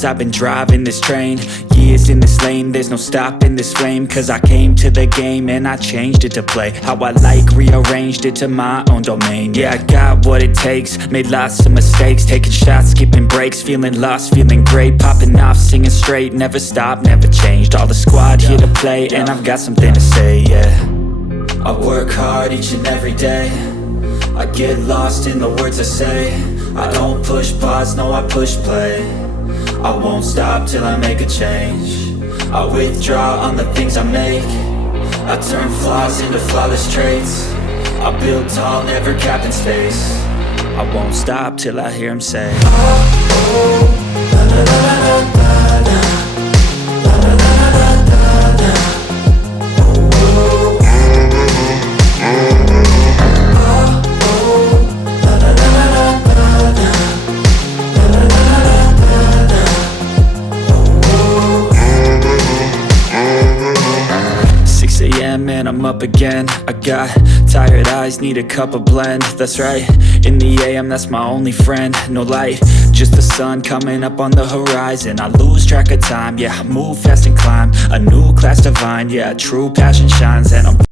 years I've been driving this train, years in this lane, there's no stopping this flame. Cause I came to the game and I changed it to play how I like, rearranged it to my own domain. Yeah, I got what it takes, made lots of mistakes, taking shots, skipping breaks, feeling lost, feeling great, popping off, singing straight, never stopped, never changed. All the squad here to play and I've got something to say, yeah. I work hard each and every day, I get lost in the words I say. I don't push pause, no I push play. I won't stop till I make a change. I withdraw on the things I make. I turn flaws into flawless traits. I build tall, never capped in space. I won't stop till I hear him say, oh, oh, la la la la la la. And I'm up again. I got tired eyes, need a cup of blend. That's right, in the AM, that's my only friend. No light, just the sun coming up on the horizon. I lose track of time, yeah, I move fast and climb a new class divine. Yeah, true passion shines and I'm